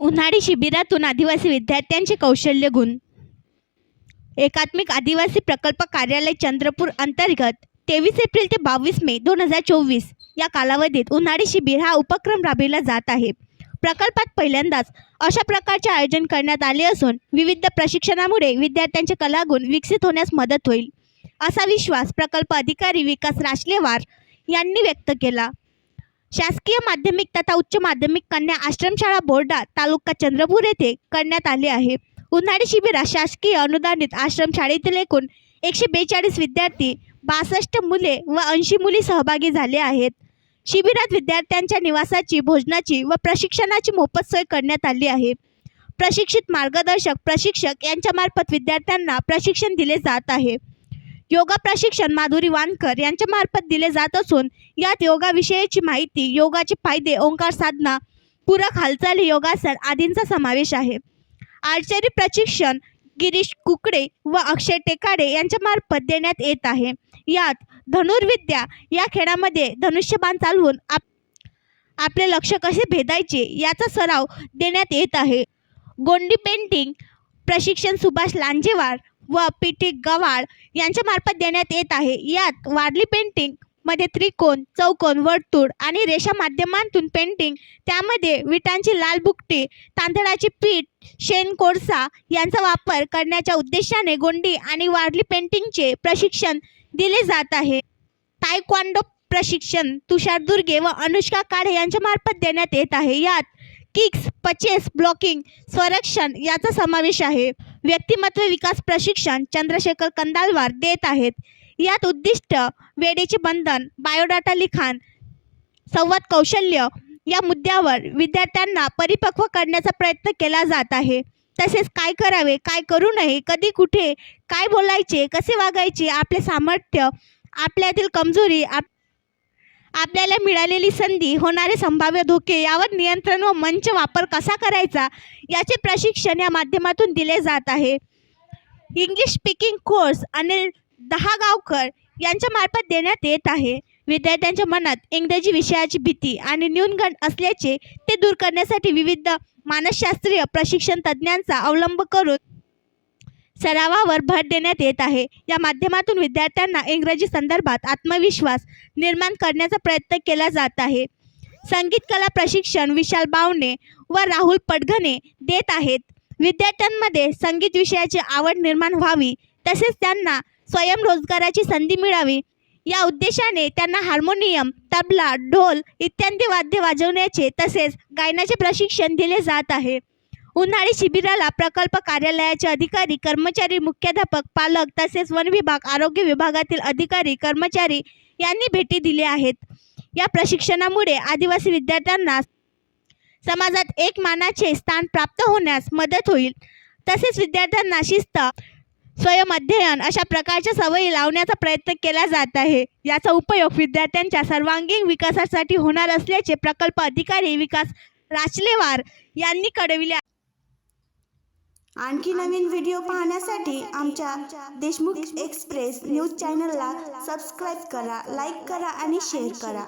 उन्हाळी शिबिरातून आदिवासी विद्यार्थ्यांचे कौशल्य गुण. एकात्मिक आदिवासी प्रकल्प कार्यालय चंद्रपूर अंतर्गत 23 एप्रिल ते 22 मे 2024 या कालावधीत उन्हाळी शिबिर हा उपक्रम राबविला जात आहे. प्रकल्पात पहिल्यांदाच अशा प्रकारचे आयोजन करण्यात आले असून विविध प्रशिक्षणामुळे विद्यार्थ्यांचे कलागुण विकसित होण्यास मदत होईल, असा विश्वास प्रकल्प अधिकारी विकास राचलेवार यांनी व्यक्त केला. शासकीय माध्यमिक तथा उच्च माध्यमिक कन्या आश्रमशाळा बोर्डा तालुका चंद्रपूर येथे करण्यात आले आहे. उन्हाळी शिबिरात शासकीय अनुदानित आश्रमशाळेतील एकूण 142 विद्यार्थी, 62 मुले व 80 मुली सहभागी झाले आहेत. शिबिरात विद्यार्थ्यांच्या निवासाची, भोजनाची व प्रशिक्षणाची मोफत सोय करण्यात आली आहे. प्रशिक्षित मार्गदर्शक प्रशिक्षक यांच्यामार्फत विद्यार्थ्यांना प्रशिक्षण दिले जात आहे. योगा प्रशिक्षण माधुरी वानकर यांच्यामार्फत दिले जात असून यात योगाविषयीची माहिती, योगाचे फायदे, ओंकार साधना, पूरक हालचाली, योगासन आदींचा समावेश आहे. आर्चरी प्रशिक्षण गिरीश कुकडे व अक्षय टेकाडे यांच्यामार्फत देण्यात येत आहे. यात धनुर्विद्या या खेळामध्ये धनुष्यबाण चालवून आपले लक्ष्य कसे भेदायचे याचा सराव देण्यात येत आहे. गोंडी पेंटिंग प्रशिक्षण सुभाष लांजेवार व पीटी गवाळ यांच्यामार्फत देण्यात येत आहे. यात वारली पेंटिंग मध्ये त्रिकोण, चौकोन, वर्तुळ आणि रेषा माध्यमांतून पेंटिंग, त्यामध्ये विटांची लाल बुकटी, तांदळाची पीठ, शेण, कोळसा यांचा वापर करण्याच्या उद्देशाने गोंडी आणि वारली पेंटिंगचे प्रशिक्षण दिले जात आहे. तायक्वांडो प्रशिक्षण तुषार दुर्गे व अनुष्का काळे यांच्यामार्फत देण्यात येत आहे. यात किक्स, पचेस, ब्लॉकिंग, स्वरक्षण याचा समावेश आहे. व्यक्तिमत्व विकास प्रशिक्षण चंद्रशेखर कंदालवार देत आहेत. यात उद्दिष्ट, वेळेचे बंधन, बायोडाटा लिखाण, संवाद कौशल्य या मुद्द्यावर विद्यार्थ्यांना परिपक्व करण्याचा प्रयत्न केला जात आहे. तसेच काय करावे, काय करू नये, कधी कुठे काय बोलायचे, कसे वागायचे, आपले सामर्थ्य, आपल्यातील कमजोरी, आपल्याला मिळालेली संधी, होणारे संभाव्य धोके यावर नियंत्रण व मंच वापर कसा करायचा याचे प्रशिक्षण या माध्यमातून दिले जात आहे. इंग्लिश स्पीकिंग कोर्स अनिल दहागावकर यांच्यामार्फत देण्यात येत आहे. विद्यार्थ्यांच्या मनात इंग्रजी विषयाची भीती आणि न्यूनगंड असल्याचे ते दूर करण्यासाठी विविध मानसशास्त्रीय प्रशिक्षण तज्ज्ञांचा अवलंब करून सरावावर भर देण्यात येत आहे. या माध्यमातून विद्यार्थ्यांना इंग्रजी संदर्भात आत्मविश्वास निर्माण करण्याचा प्रयत्न केला जात आहे. संगीत कला प्रशिक्षण विशाल बावणे व राहुल पडघणे देत आहेत. विद्यार्थ्यांमध्ये संगीत विषयाची आवड निर्माण व्हावी, तसेच त्यांना स्वयंरोजगाराची संधी मिळावी या उद्देशाने त्यांना हार्मोनियम, तबला, ढोल इत्यादी वाद्य वाजवण्याचे तसेच गायनाचे प्रशिक्षण दिले जात आहे. उन्हाळी शिबिराला प्रकल्प कार्यालयाचे अधिकारी, कर्मचारी, मुख्याध्यापक, पालक तसेच वन विभाग, आरोग्य विभागातील अधिकारी, कर्मचारी यांनी भेटी दिल्या आहेत. या प्रशिक्षणामुळे आदिवासी विद्यार्थ्यांना समाजात एक मानाचे स्थान प्राप्त होण्यास मदत होईल. तसेच विद्यार्थ्यांना शिस्त, स्वयंअध्ययन अशा प्रकारच्या सवयी लावण्याचा प्रयत्न केला जात आहे. याचा उपयोग विद्यार्थ्यांच्या सर्वांगीण विकासासाठी होणार असल्याचे प्रकल्प अधिकारी विकास राचलेवार यांनी कळविले. आणखी नवीन व्हिडिओ पाहण्यासाठी आमच्या देशमुख एक्सप्रेस न्यूज चॅनलला सबस्क्राईब करा, लाईक करा आणि शेअर करा.